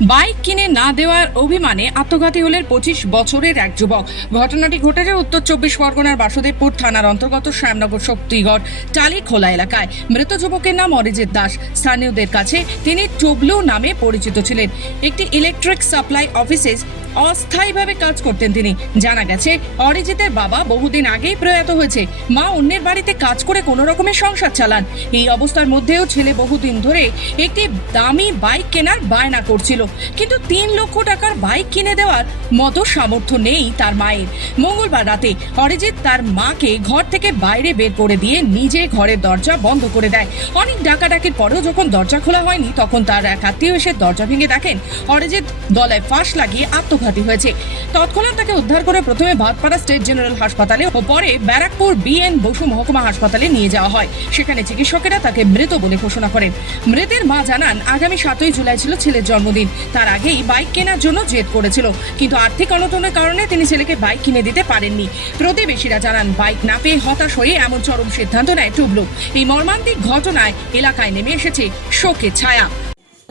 Bike কিনে না দেওয়ার অভিমানে আত্মঘাতী হলেন পঁচিশ বছরের এক যুবক। ঘটনাটি ঘটেছে উত্তর চব্বিশ পরগনার বাসুদেবপুর থানার অন্তর্গত শ্যামনগর শক্তিগড় টালিখোলা এলাকায়। মৃত যুবকের নাম অরিজিৎ দাস। স্থানীয়দের কাছে তিনি টবলু নামে পরিচিত ছিলেন। একটি ইলেকট্রিক সাপ্লাই অফিসে অস্থায়ীভাবে কাজ করতেন তিনি। জানা গেছে, অরিজিতের বাবা বহুদিন আগেই প্রয়াত হয়েছে। মা অন্যের বাড়িতে কাজ করে কোনো রকমের সংসার চালান। এই অবস্থার মধ্যেও ছেলে বহুদিন ধরে একটি দামি বাইক কেনার বায়না করছিল। কিন্তু তিন লক্ষ টাকার বাইক কিনে দেওয়ার মতো সামর্থ্য নেই তার মায়ের। মঙ্গলবার রাতে অরিজিৎ তার মাকে ঘর থেকে বাইরে বের করে দিয়ে নিজে ঘরের দরজা বন্ধ করে দেয়। অনেক ডাকাডাকির পরেও যখন দরজা খোলা হয়নি, তখন তার এক আত্মীয় এসে দরজা ভেঙে দেখেন, অরিজিৎ গলায় ফাঁস লাগিয়ে আত্মঘাতী হয়েছে। তৎক্ষণাৎ তাকে উদ্ধার করে প্রথমে ভাতপাড়া স্টেট জেনারেল হাসপাতালে ও পরে ব্যারাকপুর বিএন বসু মহকুমা হাসপাতালে নিয়ে যাওয়া হয়। সেখানে চিকিৎসকেরা তাকে মৃত বলে ঘোষণা করেন। মৃতের মা জানান, আগামী সাতই জুলাই ছিল ছেলের জন্মদিন। তার আগেই বাইক কেনার জন্য জেদ করেছিল। কিন্তু আর্থিক অনটনের কারণে তিনি ছেলেকে বাইক কিনে দিতে পারেননি। প্রতিবেশীরা জানান, বাইক না পেয়ে হতাশ হয়ে এমন চরম সিদ্ধান্ত নেয় টুবলু। এই মর্মান্তিক ঘটনায় এলাকায় নেমে এসেছে শোকের ছায়া।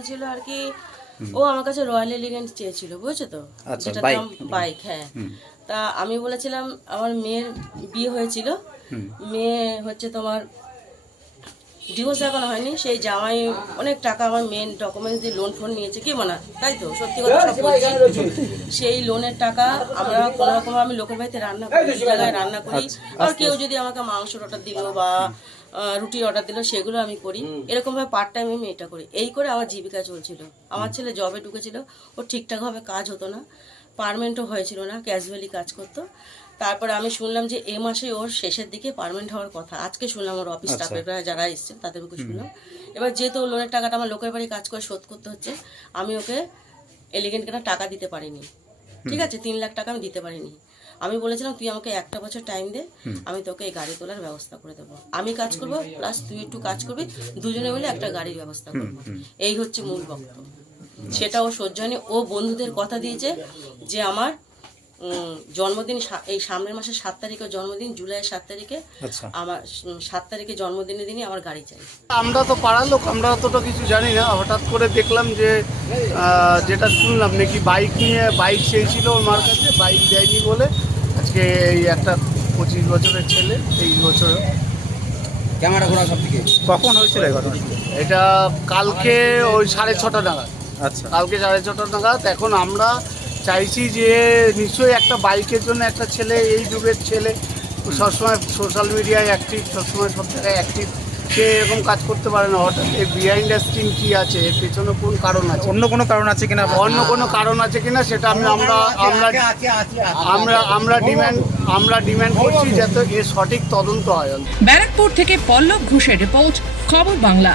ছিল আর কি ও আমার কাছে রয়্যাল এলিগেন্ট চেয়েছিল বুঝছ তো? আচ্ছা, বাইক। দাম বাইক হ্যাঁ। তা আমি বলেছিলাম আমার মেয়ের বিয়ে হয়েছিল। মেয়ে হচ্ছে তোমার ডিভোর্স এখনও হয়নি সেই জামাই অনেক টাকা আমার মেন ডকুমেন্টস দিয়ে লোন ফোন নিয়েছে কি মনে তাই তো? সত্যি কথা সব বলছি। সেই লোনের টাকা আমরা কোনো রকম আমি লোকের বাড়িতে রান্না করি জায়গায় রান্না করি। আর কেউ যদি আমাকে মাংস অর্ডার দিল বা রুটির অর্ডার দিল সেগুলো আমি করি। এরকম ভাবে পার্ট টাইম আমি এটা করি। এই করে আমার জীবিকা চলছিল। আমার ছেলে জবে ঢুকেছিল। ও ঠিকঠাকভাবে কাজ হতো না। পারমেন্টও হয়েছিল না ক্যাজুয়ালি কাজ করতো। তারপরে আমি শুনলাম যে এ মাসে ওর শেষের দিকে পারমেন্ট হওয়ার কথা। আজকে শুনলাম ওর অফিস স্টাফেরা যারা এসছে তাদের মুখে শুনলাম। এবার যেহেতু লোনের টাকাটা আমার লোকের বাড়ি কাজ করে শোধ করতে হচ্ছে আমি ওকে এলিগেন্ট কেনা টাকা দিতে পারিনি। ঠিক আছে তিন লাখ টাকা আমি দিতে পারিনি। আমি বলেছিলাম তুই আমাকে একটা বছর টাইম দে আমি তোকে এই গাড়ি তোলার ব্যবস্থা করে দেবো। আমি কাজ করব প্লাস তুই একটু কাজ করবি দুজনে মিলে একটা গাড়ির ব্যবস্থা করব। এই হচ্ছে মূল বক্তব্য। সেটা ও সহ্য হয়নি। ও বন্ধুদের কথা দিয়েছে যে আমার জন্মদিন সা- এই সামনের মাসের সাত তারিখে জন্মদিন জুলাই সাত তারিখে আচ্ছা। আমার সাত তারিখে জন্মদিনের দিনই আমার গাড়ি চাই। আমরা তো পাড়ার লোক আমরা অতটা কিছু জানি না। হঠাৎ করে দেখলাম যে যেটা শুনলাম নাকি বাইক নিয়ে বাইক চেয়েছিল ওর মার কাছে বাইক দেয়নি বলে আজকে এই একটা পঁচিশ বছরের ছেলে তেইশ বছর। ক্যামেরা ঘোরা সব থেকে কখন হয়েছিল এই ঘটনা? এটা কালকে ওই সাড়ে ছটা নাগাদ। আচ্ছা। কালকে সাড়ে ছটা নাগাদ। এখন আমরা চাইছি যে নিশ্চয়ই একটা বাইকের জন্য একটা ছেলে এই যুগের ছেলে সবসময় সোশ্যাল মিডিয়ায় অ্যাক্টিভ সবসময় সব জায়গায় অ্যাক্টিভ সে এরকম কাজ করতে পারে না হঠাৎ এর বিহাইন্ড দ্য স্ক্রিন কী আছে? এর পেছনে কোন কারণ আছে? অন্য কোনো কারণ আছে কিনা? অন্য কোনো কারণ আছে কিনা সেটা আমি আমরা আমরা আমরা আমরা ডিমান্ড আমরা ডিম্যান্ড করছি যাতে এর সঠিক তদন্ত হয়। ব্যারাকপুর থেকে পল্লব ঘোষের রিপোর্ট খবর বাংলা।